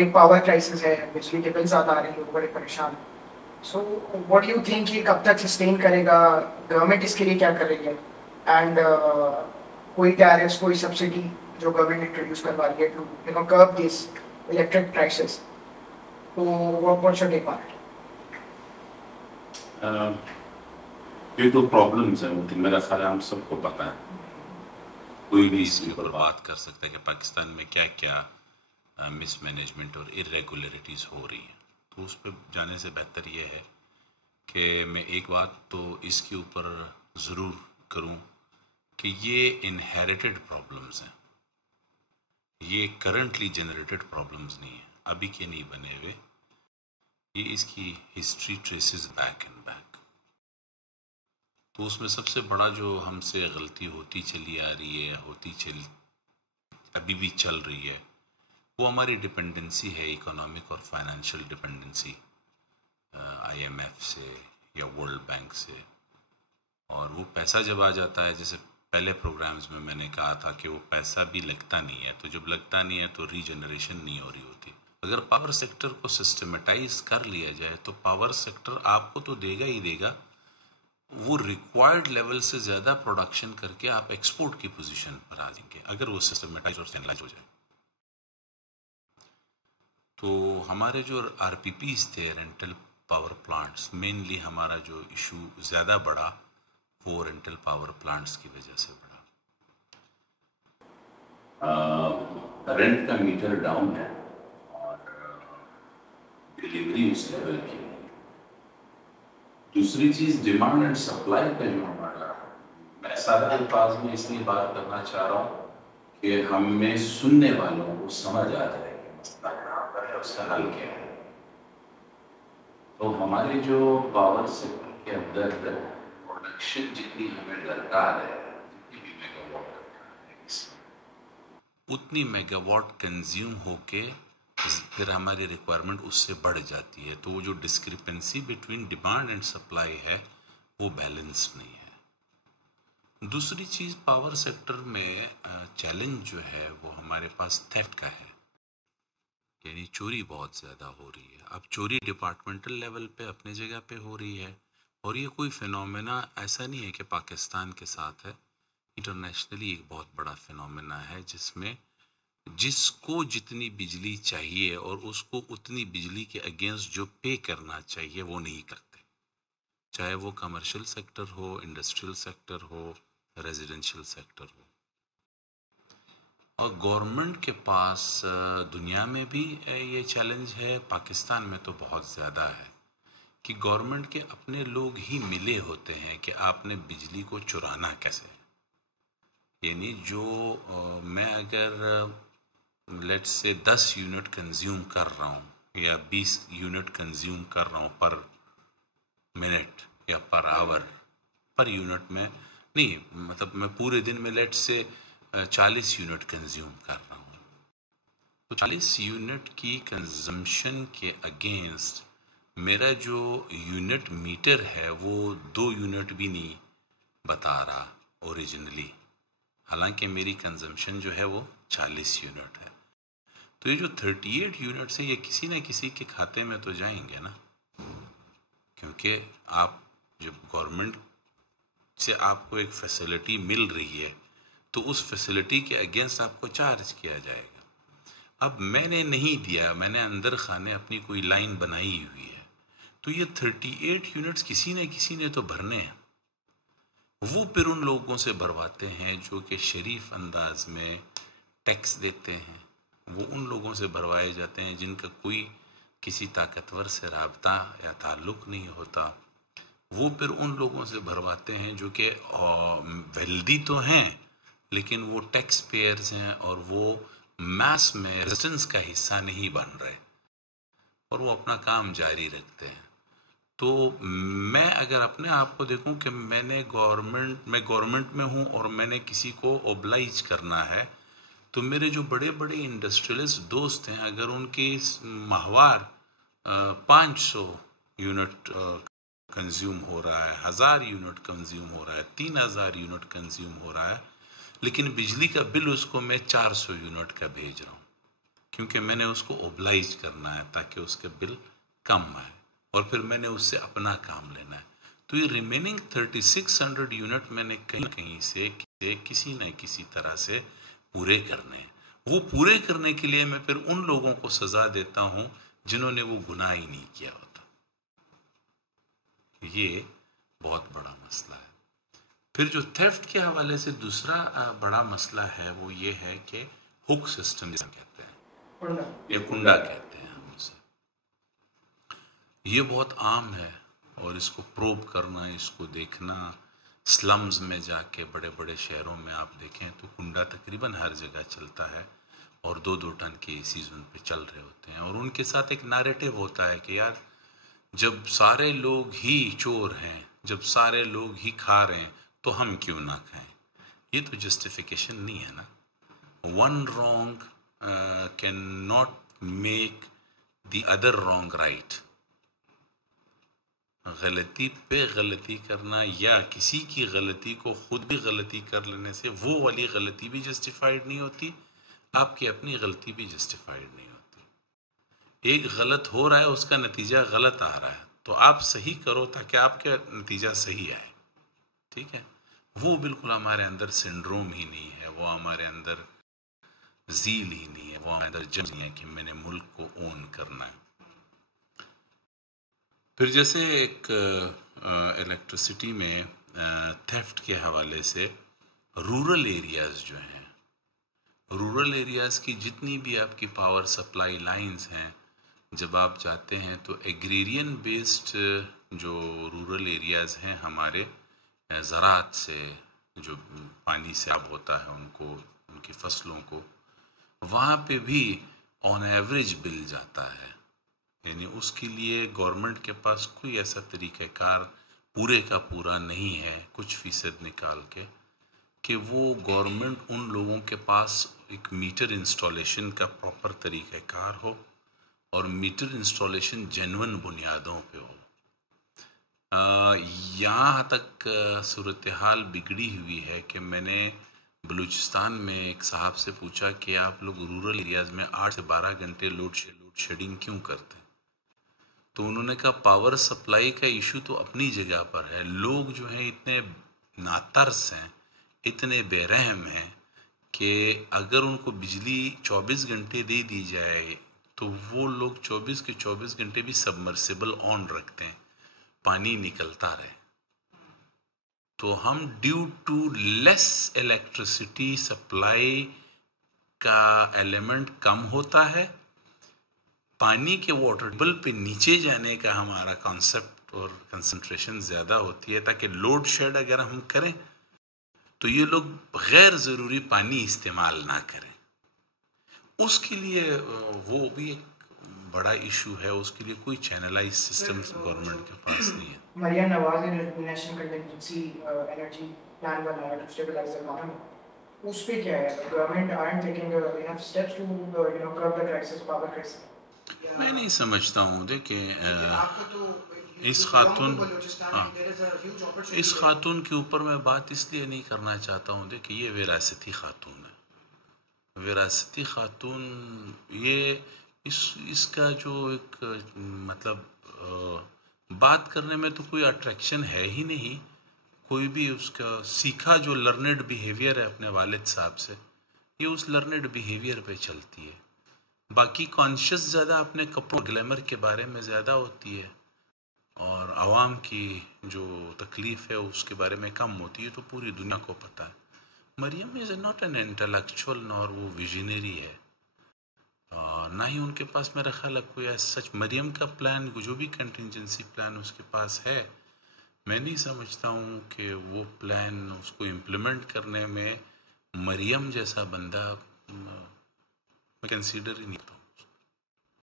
एक power crisis है, बिजली के बिल ज़्यादा आ रहे हैं, लोग बड़े परेशान हैं। So what do you think ये कब तक सस्टेन करेगा, गवर्नमेंट इसके लिए क्या कर रही है, एंड कोई टैरिफ्स, कोई सब्सिडी जो गवर्नमेंट इंट्रोड्यूस करवा रही है to curb this electric prices, तो what should take on it? ये तो प्रॉब्लम्स है, मेरा ख्याल हम सबको पता है, कोई भी इसके ऊपर बात कर सकता है कि पाकिस्तान में क्या क्या मिसमैनेजमेंट और इरेगुलरिटीज़ हो रही हैं। तो उस पर जाने से बेहतर ये है कि मैं एक बात तो इसके ऊपर ज़रूर करूं कि ये इनहेरिटेड प्रॉब्लम्स हैं, ये करंटली जनरेटेड प्रॉब्लम्स नहीं है, अभी के नहीं बने हुए, ये इसकी history traces back and back. तो उसमें सबसे बड़ा जो हमसे गलती होती चली आ रही है, अभी भी चल रही है, वो हमारी डिपेंडेंसी है, इकोनॉमिक और फाइनेंशियल डिपेंडेंसी IMF से या वर्ल्ड बैंक से। और वो पैसा जब आ जाता है, जैसे पहले प्रोग्राम्स में मैंने कहा था कि वो पैसा भी लगता नहीं है, तो जब लगता नहीं है तो रीजनरेशन नहीं हो रही होती। अगर पावर सेक्टर को सिस्टमेटाइज कर लिया जाए तो पावर सेक्टर आपको तो देगा ही देगा, वो रिक्वायर्ड लेवल से ज़्यादा प्रोडक्शन करके आप एक्सपोर्ट की पोजीशन पर आ जाएंगे, अगर वो सिस्टमेटाइज और चैनलाइज हो जाए। तो हमारे जो RPPs थे, रेंटल पावर प्लांट्स, मेनली हमारा जो इशू ज़्यादा बढ़ा वो रेंटल पावर प्लांट्स की वजह से बढ़ा। रेंट का मीटर डाउन है और डिलीवरी उस लेवल की नहीं। दूसरी चीज़ डिमांड एंड सप्लाई का जो हमारा, मैं सारे अल्फाज में इसलिए बात करना चाह रहा हूँ कि हम में सुनने वालों को समझ आ जाए कि मसला कहाँ पर है, उसका हल क्या है। तो हमारे जो पावर सेक्टर के अंदर प्रोडक्शन जितनी हमें दरकार है, जितनी भी मेगावाट दरकार है, उतनी मेगावाट कंज्यूम होके फिर हमारी रिक्वायरमेंट उससे बढ़ जाती है। तो वो जो discrepancy between demand and supply है वो बैलेंस नहीं है। दूसरी चीज़, पावर सेक्टर में चैलेंज जो है वो हमारे पास थेफ्ट का है, यानी चोरी बहुत ज़्यादा हो रही है। अब चोरी डिपार्टमेंटल लेवल पे अपने जगह पे हो रही है, और ये कोई फिनोमेना ऐसा नहीं है कि पाकिस्तान के साथ है, इंटरनेशनली एक बहुत बड़ा फिनोमेना है जिसमें जिसको जितनी बिजली चाहिए और उसको उतनी बिजली के अगेंस्ट जो पे करना चाहिए वो नहीं करते, चाहे वो कमर्शियल सेक्टर हो, इंडस्ट्रियल सेक्टर हो, रेजिडेंशियल सेक्टर हो। और गवर्नमेंट के पास दुनिया में भी ये चैलेंज है, पाकिस्तान में तो बहुत ज़्यादा है, कि गवर्नमेंट के अपने लोग ही मिले होते हैं कि आपने बिजली को चुराना कैसे। यानी जो मैं अगर लेट्स से 10 यूनिट कंज्यूम कर रहा हूँ या 20 यूनिट कंज्यूम कर रहा हूँ पर मिनट या पर आवर, पर यूनिट में नहीं, मतलब मैं पूरे दिन में लेट्स से 40 यूनिट कंज्यूम कर रहा हूँ, तो 40 यूनिट की कंजम्पशन के अगेंस्ट मेरा जो यूनिट मीटर है वो 2 यूनिट भी नहीं बता रहा ओरिजिनली, हालांकि मेरी कंजम्पशन जो है वो 40 यूनिट है। तो ये जो 38 यूनिट्स है ये किसी न किसी के खाते में तो जाएंगे ना, क्योंकि आप जब गवर्नमेंट से आपको एक फैसिलिटी मिल रही है तो उस फैसिलिटी के अगेंस्ट आपको चार्ज किया जाएगा। अब मैंने नहीं दिया, मैंने अंदर खाने अपनी कोई लाइन बनाई हुई है, तो ये 38 यूनिट्स किसी न किसी ने तो भरने हैं। वो फिर उन लोगों से भरवाते हैं जो कि शरीफ अंदाज में टैक्स देते हैं, वो उन लोगों से भरवाए जाते हैं जिनका कोई किसी ताकतवर से राबता या ताल्लुक़ नहीं होता, वो फिर उन लोगों से भरवाते हैं जो कि वेल्दी तो हैं लेकिन वो टैक्स पेयर्स हैं और वो मैस में रेजिस्टेंस का हिस्सा नहीं बन रहे और वो अपना काम जारी रखते हैं। तो मैं अगर अपने आप को देखूं कि मैं गवर्नमेंट में हूं और मैंने किसी को ओब्लाइज करना है, तो मेरे जो बड़े बड़े इंडस्ट्रियलिस्ट दोस्त हैं, अगर उनके माहवार 500 यूनिट कंज्यूम हो रहा है, 1000 यूनिट कंज्यूम हो रहा है, 3000 यूनिट कंज्यूम हो रहा है, लेकिन बिजली का बिल उसको मैं 400 यूनिट का भेज रहा हूँ, क्योंकि मैंने उसको ओब्लाइज करना है ताकि उसके बिल कम आए, और फिर मैंने उससे अपना काम लेना है। तो ये रिमेनिंग 3600 यूनिट मैंने कहीं कहीं से किसी न किसी तरह से पूरे करने हैं। वो पूरे करने के लिए मैं फिर उन लोगों को सजा देता हूं जिन्होंने वो गुनाह ही नहीं किया होता। ये बहुत बड़ा मसला है। फिर जो थेफ्ट के हवाले से दूसरा बड़ा मसला है वो ये है कि हुक सिस्टम जिसे कहते हैं या कुंडा कहते हैं हम उसे, ये बहुत आम है। और इसको प्रोब करना, इसको देखना, स्लम्स में जाके बड़े बड़े शहरों में आप देखें तो कुंडा तकरीबन हर जगह चलता है और 2-2 टन के एसीज उन पे चल रहे होते हैं। और उनके साथ एक नैरेटिव होता है कि यार जब सारे लोग ही चोर हैं, जब सारे लोग ही खा रहे हैं तो हम क्यों ना खाएं। ये तो जस्टिफिकेशन नहीं है ना। One wrong can not make the other wrong right. गलती पे गलती करना या किसी की गलती को खुद भी गलती कर लेने से वो वाली गलती भी जस्टिफाइड नहीं होती, आपकी अपनी गलती भी जस्टिफाइड नहीं होती। एक गलत हो रहा है, उसका नतीजा गलत आ रहा है, तो आप सही करो ताकि आपका नतीजा सही आए। ठीक है, वो बिल्कुल हमारे अंदर सिंड्रोम ही नहीं है, वो हमारे अंदर जील ही नहीं है, वो हमारे अंदर जज नहीं है कि मैंने मुल्क को ओन करना है। फिर जैसे एक इलेक्ट्रिसिटी में थेफ्ट के हवाले से रूरल एरियाज़ जो हैं, रूरल एरियाज़ की जितनी भी आपकी पावर सप्लाई लाइंस हैं, जब आप जाते हैं तो एग्रीरियन बेस्ड जो रूरल एरियाज़ हैं हमारे, ज़रात से जो पानी से आब होता है उनको, उनकी फसलों को, वहाँ पे भी ऑन एवरेज बिल जाता है। यानी उसके लिए गवर्नमेंट के पास कोई ऐसा तरीक़ाकार पूरे का पूरा नहीं है, कुछ फीसद निकाल के, कि वो गवर्नमेंट उन लोगों के पास एक मीटर इंस्टॉलेशन का प्रॉपर तरीक़ाकार हो और मीटर इंस्टॉलेशन जेन्युइन बुनियादों पे हो। यहाँ तक सूरत हाल बिगड़ी हुई है कि मैंने बलूचिस्तान में एक साहब से पूछा कि आप लोग रूरल एरियाज़ में 8 से 12 घंटे लोड शेडिंग क्यों करते हैं? तो उन्होंने कहा पावर सप्लाई का इशू तो अपनी जगह पर है, लोग जो हैं इतने नातरस हैं, इतने बेरहम हैं कि अगर उनको बिजली 24 घंटे दे दी जाए तो वो लोग 24 के 24 घंटे भी सबमर्सिबल ऑन रखते हैं, पानी निकलता रहे। तो हम due to less electricity supply का एलिमेंट कम होता है, पानी के वाटर टेबल पे नीचे जाने का हमारा कॉन्सेप्ट और कंसंट्रेशन ज़्यादा होती है, ताकि लोड शेड अगर हम करें तो ये लोग गैर ज़रूरी पानी इस्तेमाल ना करें। उसके लिए वो भी एक बड़ा इशू है, उसके लिए कोई चैनलाइज सिस्टम गवर्नमेंट के पास नहीं है। मरियम नवाज ने नेशनल कंटिजेंसी एनर्जी प्लान बनाया टू स्टेबलाइज द इकोनॉमी, उस पे क्या है? Government aren't taking enough steps to curb the crisis, power crisis. मैं नहीं समझता हूँ। देखिए इस खातून के ऊपर मैं बात इसलिए नहीं करना चाहता हूँ, देखिए ये विरासती खातून है, विरासती खातून, ये इसका जो एक मतलब बात करने में तो कोई अट्रैक्शन है ही नहीं। कोई भी उसका सीखा जो लर्नेड बिहेवियर है अपने वालिद साहब से, ये उस लर्नेड बिहेवियर पे चलती है। बाकी कॉन्शियस ज़्यादा अपने कपड़ों ग्लैमर के बारे में ज़्यादा होती है और आवाम की जो तकलीफ़ है उसके बारे में कम होती है, तो पूरी दुनिया को पता है। Maryam is not an intellectual, nor वो विजनरी है, और ना ही उनके पास मेरा ख्याल है कोई सच मरियम का प्लान, जो भी कंटिजेंसी प्लान उसके पास है, मैं नहीं समझता हूँ कि वो प्लान उसको इम्प्लीमेंट करने में मरियम जैसा बंदा मैं कंसीडर ही नहीं करता।